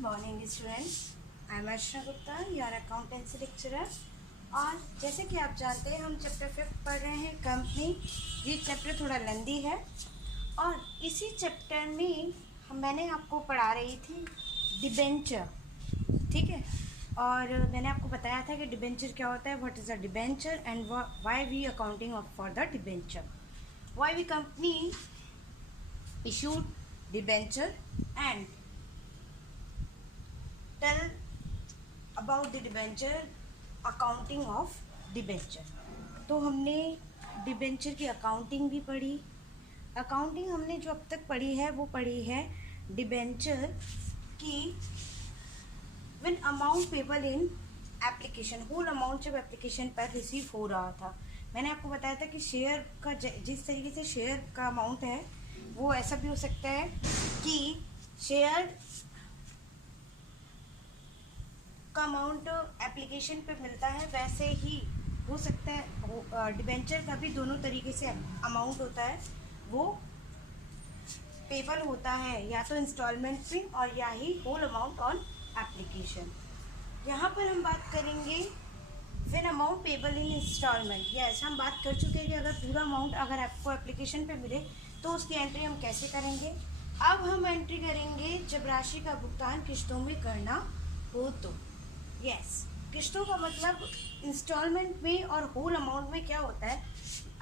Morning students, I am Archana Gupta, your accountancy lecturer. और जैसे कि आप जानते हैं हम चैप्टर 5 पढ़ रहे हैं कंपनी। ये चैप्टर थोड़ा लंबी है और इसी चैप्टर में मैंने आपको पढ़ा रही थी डिबेंचर, ठीक है। और मैंने आपको बताया था कि डिबेंचर क्या होता है, what is a debenture and why we accounting for the debenture, why we company issued debenture and tell about the debenture, accounting of debenture. तो हमने डिबेंचर की अकाउंटिंग भी पढ़ी। अकाउंटिंग हमने जो अब तक पढ़ी है वो पढ़ी है डिबेंचर की when amount payable in application, whole amount जब एप्लीकेशन पर रिसीव हो रहा था। मैंने आपको बताया था कि शेयर का जिस तरीके से शेयर का अमाउंट है वो ऐसा भी हो सकता है कि शेयर का अमाउंट एप्लीकेशन पे मिलता है, वैसे ही हो सकता है डिबेंचर का भी दोनों तरीके से अमाउंट होता है, वो पेबल होता है या तो इंस्टॉलमेंट पे और या ही होल अमाउंट ऑन एप्लीकेशन। यहाँ पर हम बात करेंगे when amount payable in installment. Yes, हम बात कर चुके हैं कि अगर पूरा अमाउंट अगर आपको एप्लीकेशन पे मिले तो उसकी एंट्री हम कैसे करेंगे। अब हम एंट्री करेंगे जब राशि का भुगतान किस्तों में करना हो तो। यस, किस्तों का मतलब इंस्टॉलमेंट में और होल अमाउंट में क्या होता है,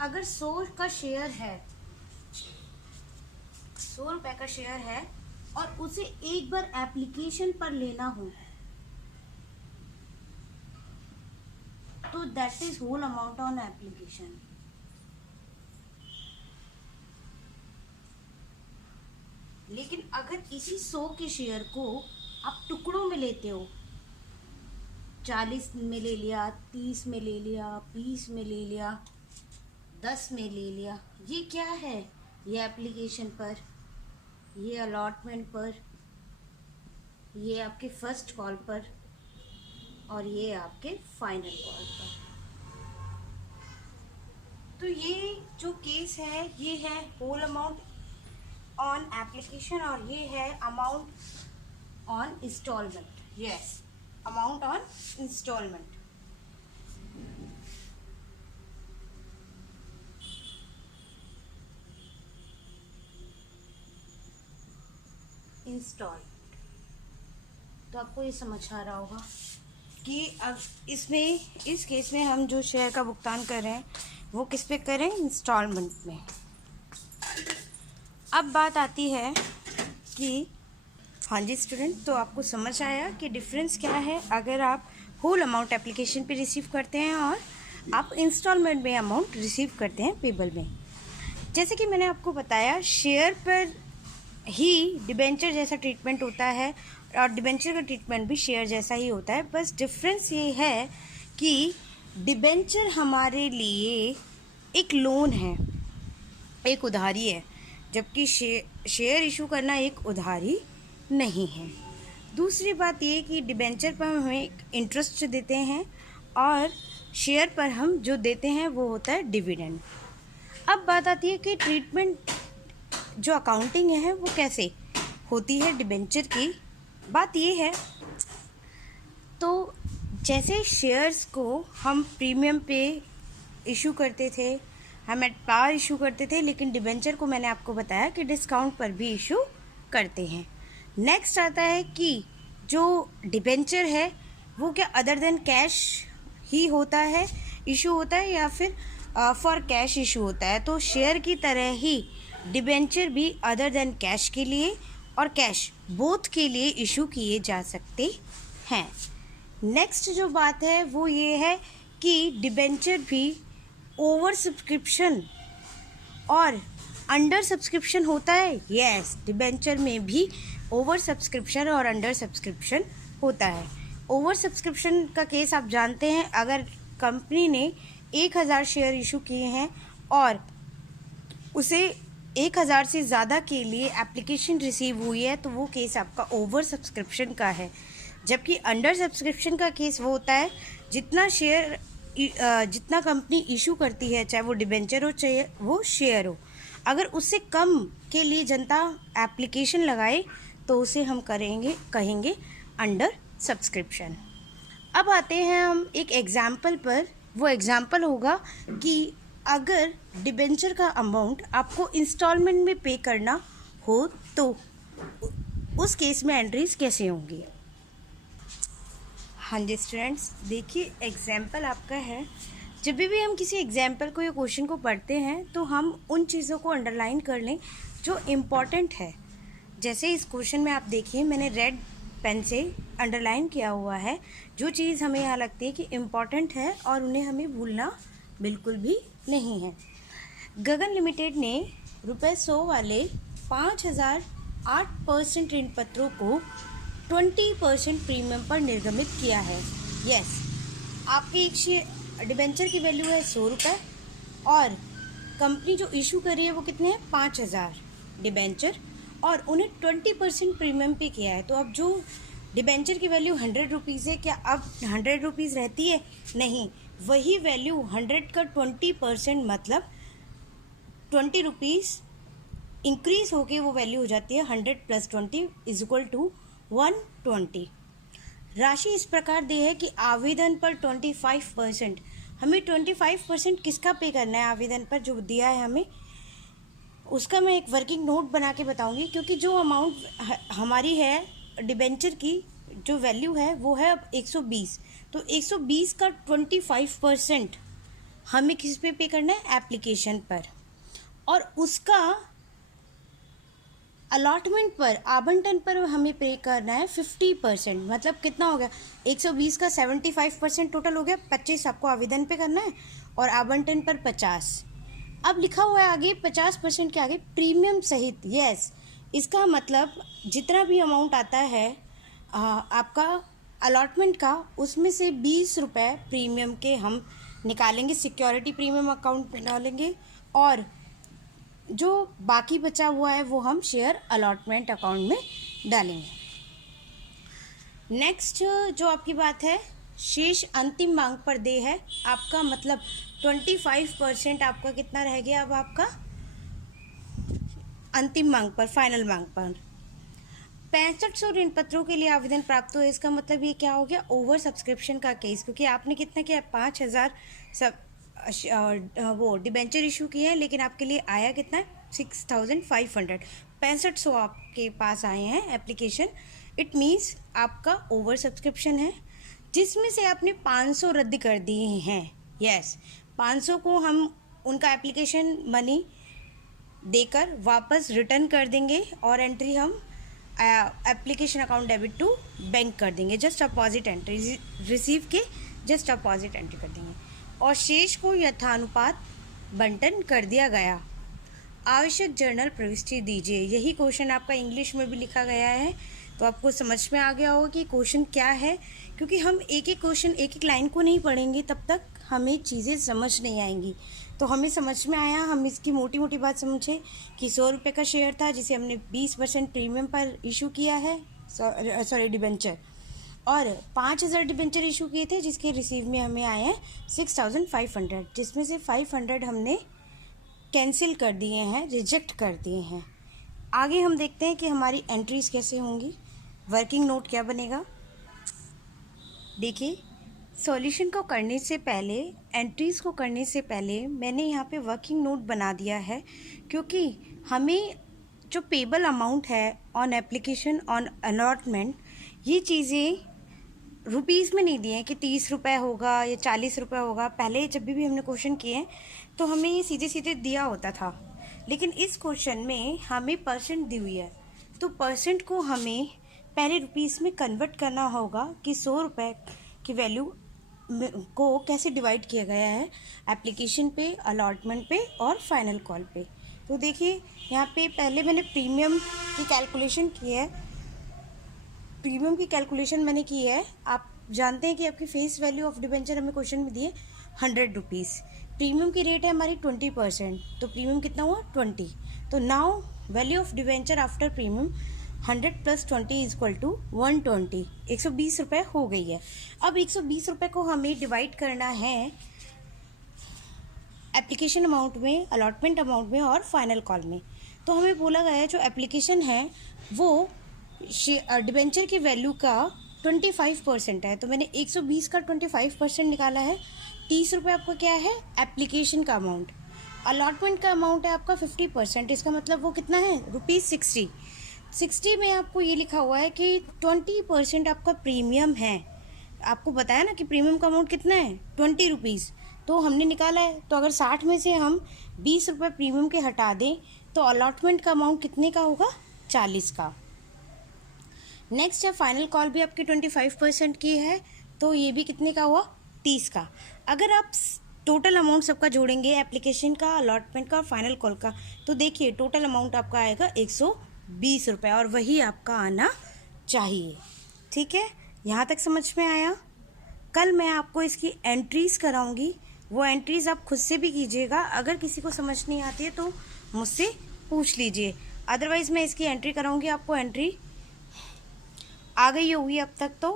अगर 100 का शेयर है, 100 रुपये का शेयर है और उसे एक बार एप्लीकेशन पर लेना हो तो that is whole amount on application. लेकिन अगर इसी 100 के शेयर को आप टुकड़ों में लेते हो, 40 में ले लिया, 30 में ले लिया, 20 में ले लिया, 10 में ले लिया, ये क्या है, ये एप्लीकेशन पर, ये अलॉटमेंट पर, ये आपके फर्स्ट कॉल पर और ये आपके फाइनल कॉल पर। तो ये जो केस है ये है होल अमाउंट ऑन एप्लीकेशन और ये है amount on installment. Yes, amount on installment. Install, तो आपको ये समझ आ रहा होगा कि अब इसमें इस केस में हम जो शेयर का भुगतान कर रहे हैं वो किस पे करें, इंस्टॉलमेंट में। अब बात आती है कि हाँ जी स्टूडेंट, तो आपको समझ आया कि डिफरेंस क्या है अगर आप होल अमाउंट एप्लीकेशन पे रिसीव करते हैं और आप इंस्टॉलमेंट में अमाउंट रिसीव करते हैं पेबल में। जैसे कि मैंने आपको बताया शेयर पर ही डिबेंचर जैसा ट्रीटमेंट होता है और डिबेंचर का ट्रीटमेंट भी शेयर जैसा ही होता है, बस डिफरेंस ये है कि डिबेंचर हमारे लिए एक लोन है, एक उधारी है, जबकि शेयर इशू करना एक उधारी नहीं है। दूसरी बात ये कि डिबेंचर पर हम हमें इंटरेस्ट देते हैं और शेयर पर हम जो देते हैं वो होता है डिविडेंड। अब बात आती है कि ट्रीटमेंट जो अकाउंटिंग है वो कैसे होती है डिबेंचर की। बात ये है, तो जैसे शेयर्स को हम प्रीमियम पे इशू करते थे, हम एट पार इशू करते थे, लेकिन डिबेंचर को मैंने आपको बताया कि डिस्काउंट पर भी इशू करते हैं। नेक्स्ट आता है कि जो डिबेंचर है वो क्या अदर देन कैश ही होता है, इशू होता है, या फिर फॉर कैश इशू होता है। तो शेयर की तरह ही डिबेंचर भी अदर देन कैश के लिए और कैश बोथ के लिए इशू किए जा सकते हैं। नेक्स्ट जो बात है वो ये है कि डिबेंचर भी ओवर सब्सक्रिप्शन और अंडर सब्सक्रिप्शन होता है। यस, डिबेंचर में भी ओवर सब्सक्रिप्शन और अंडर सब्सक्रिप्शन होता है। ओवर सब्सक्रिप्शन का केस आप जानते हैं, अगर कंपनी ने 1000 शेयर इशू किए हैं और उसे 1000 से ज़्यादा के लिए एप्लीकेशन रिसीव हुई है तो वो केस आपका ओवर सब्सक्रिप्शन का है। जबकि अंडर सब्सक्रिप्शन का केस वो होता है जितना शेयर जितना कंपनी इशू करती है, चाहे वो डिबेंचर हो चाहे वो शेयर हो, अगर उससे कम के लिए जनता एप्लीकेशन लगाए तो उसे हम कहेंगे अंडर सब्सक्रिप्शन। अब आते हैं हम एक एग्जाम्पल पर। वो एग्जाम्पल होगा कि अगर डिबेंचर का अमाउंट आपको इंस्टॉलमेंट में पे करना हो तो उस केस में एंट्रीज कैसे होंगी। हाँ जी स्टूडेंट्स, देखिए एग्जाम्पल आपका है। जब भी हम किसी एग्जाम्पल को या क्वेश्चन को पढ़ते हैं तो हम उन चीज़ों को अंडरलाइन कर लें जो इम्पॉर्टेंट है। जैसे इस क्वेश्चन में आप देखिए, मैंने रेड पेन से अंडरलाइन किया हुआ है जो चीज़ हमें यहाँ लगती है कि इम्पॉर्टेंट है और उन्हें हमें भूलना बिल्कुल भी नहीं है। गगन लिमिटेड ने ₹100 वाले 5008% ऋण पत्रों को 20% प्रीमियम पर निर्गमित किया है। यस, आपके एक शेयर डिबेंचर की वैल्यू है ₹100 और कंपनी जो इशू कर रही है वो कितने हैं, 5000 डिबेंचर, और उन्हें 20% प्रीमियम पे किया है। तो अब जो डिबेंचर की वैल्यू 100 रुपीज़ है, क्या अब 100 रुपीज़ रहती है? नहीं, वही वैल्यू 100 का 20% मतलब 20 रुपीज़ इंक्रीज़ होके वो वैल्यू हो जाती है 100 + 20 = 120। राशि इस प्रकार दी है कि आवेदन पर 25%, हमें 25% किसका पे करना है आवेदन पर जो दिया है हमें, उसका मैं एक वर्किंग नोट बना के बताऊंगी। क्योंकि जो अमाउंट हमारी है डिबेंचर की जो वैल्यू है वो है अब 120, तो 120 का 25% हमें किस पे करना है, एप्लीकेशन पर, और उसका अलॉटमेंट पर, आवंटन पर हमें पे करना है 50%। मतलब कितना हो गया, 120 का 75% टोटल हो गया, 25 आपको आवेदन पे करना है और आवंटन पर 50। अब लिखा हुआ है आगे 50% के आगे प्रीमियम सहित। यस, इसका मतलब जितना भी अमाउंट आता है आपका अलॉटमेंट का, उसमें से 20 रुपये प्रीमियम के हम निकालेंगे, सिक्योरिटी प्रीमियम अकाउंट में डालेंगे, और जो बाकी बचा हुआ है वो हम शेयर अलॉटमेंट अकाउंट में डालेंगे। नेक्स्ट जो आपकी बात है, शेष अंतिम मांग पर देय है आपका, मतलब 25% आपका कितना रह गया अब आपका अंतिम मांग पर, फाइनल मांग पर। 6500 ऋण पत्रों के लिए आवेदन प्राप्त हुआ। इसका मतलब ये क्या हो गया, ओवर सब्सक्रिप्शन का केस, क्योंकि आपने कितना किया, 5000 वो डिबेंचर इशू किए हैं, लेकिन आपके लिए आया कितना है, 6500। 6500 आपके पास आए हैं एप्लीकेशन, इट मीन्स आपका ओवर सब्सक्रिप्शन है, जिसमें से आपने 500 रद्द कर दिए हैं। यस, 500 को हम उनका एप्लीकेशन मनी देकर वापस रिटर्न कर देंगे और एंट्री हम application account debit to bank कर देंगे, जस्ट अपोजिट एंट्री, रिसीव के जस्ट अपोजिट एंट्री कर देंगे, और शेष को यथानुपात बंटन कर दिया गया। आवश्यक जर्नल प्रविष्टि दीजिए। यही क्वेश्चन आपका इंग्लिश में भी लिखा गया है, तो आपको समझ में आ गया होगा कि क्वेश्चन क्या है। क्योंकि हम एक एक क्वेश्चन, एक एक लाइन को नहीं पढ़ेंगे तब तक हमें चीज़ें समझ नहीं आएंगी। तो हमें समझ में आया, हम इसकी मोटी मोटी बात समझे कि 100 रुपये का शेयर था जिसे हमने 20% प्रीमियम पर इशू किया है, सॉरी डिबेंचर, और 5000 डिबेंचर इशू किए थे जिसके रिसीव में हमें आए हैं 6500, जिसमें से 500 हमने कैंसिल कर दिए हैं, रिजेक्ट कर दिए हैं। आगे हम देखते हैं कि हमारी एंट्रीज कैसे होंगी, वर्किंग नोट क्या बनेगा। देखिए, सॉल्यूशन को करने से पहले, एंट्रीज़ को करने से पहले मैंने यहाँ पे वर्किंग नोट बना दिया है, क्योंकि हमें जो पेबल अमाउंट है ऑन एप्लीकेशन ऑन अलॉटमेंट, ये चीज़ें रुपीज़ में नहीं दिए हैं कि 30 रुपये होगा या 40 रुपये होगा। पहले जब भी हमने क्वेश्चन किए तो हमें ये सीधे सीधे दिया होता था, लेकिन इस क्वेश्चन में हमें परसेंट दी हुई है, तो परसेंट को हमें पहले रुपीज़ में कन्वर्ट करना होगा कि 100 रुपये की वैल्यू को कैसे डिवाइड किया गया है एप्लीकेशन पे, अलॉटमेंट पे और फाइनल कॉल पे। तो देखिए यहाँ पे पहले मैंने प्रीमियम की कैलकुलेशन की है, प्रीमियम की कैलकुलेशन मैंने की है। आप जानते हैं कि आपकी फेस वैल्यू ऑफ डिबेंचर हमें क्वेश्चन में दिए 100 रुपीज़, प्रीमियम की रेट है हमारी 20%, तो प्रीमियम कितना हुआ 20। तो now value of debenture after premium 100 + 20 = 120, 120 रुपये हो गई है। अब 120 रुपये को हमें डिवाइड करना है एप्लीकेशन अमाउंट में, अलॉटमेंट अमाउंट में और फाइनल कॉल में। तो हमें बोला गया है जो एप्लीकेशन है वो डिबेंचर की वैल्यू का 25% है, तो मैंने 120 का 25% निकाला है। 30 रुपये आपका क्या है, एप्लीकेशन का अमाउंट। अलॉटमेंट का अमाउंट है आपका 50%, इसका मतलब वो कितना है, ₹60। 60 में आपको ये लिखा हुआ है कि 20% आपका प्रीमियम है। आपको बताया ना कि प्रीमियम का अमाउंट कितना है, ₹20, तो हमने निकाला है। तो अगर 60 में से हम 20 रुपये प्रीमियम के हटा दें तो अलॉटमेंट का अमाउंट कितने का होगा, 40 का। नेक्स्ट है फाइनल कॉल भी आपकी 25% की है, तो ये भी कितने का हुआ, 30 का। अगर आप टोटल अमाउंट सबका जोड़ेंगे, एप्लीकेशन का, अलॉटमेंट का और फाइनल कॉल का, तो देखिए टोटल अमाउंट आपका आएगा 120 रुपये, और वही आपका आना चाहिए। ठीक है, यहाँ तक समझ में आया। कल मैं आपको इसकी एंट्रीज़ कराऊंगी, वो एंट्रीज़ आप खुद से भी कीजिएगा। अगर किसी को समझ नहीं आती है तो मुझसे पूछ लीजिए, अदरवाइज़ मैं इसकी एंट्री कराऊंगी। आपको एंट्री आ गई होगी अब तक तो,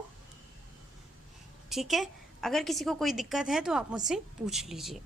ठीक है। अगर किसी को कोई दिक्कत है तो आप मुझसे पूछ लीजिए।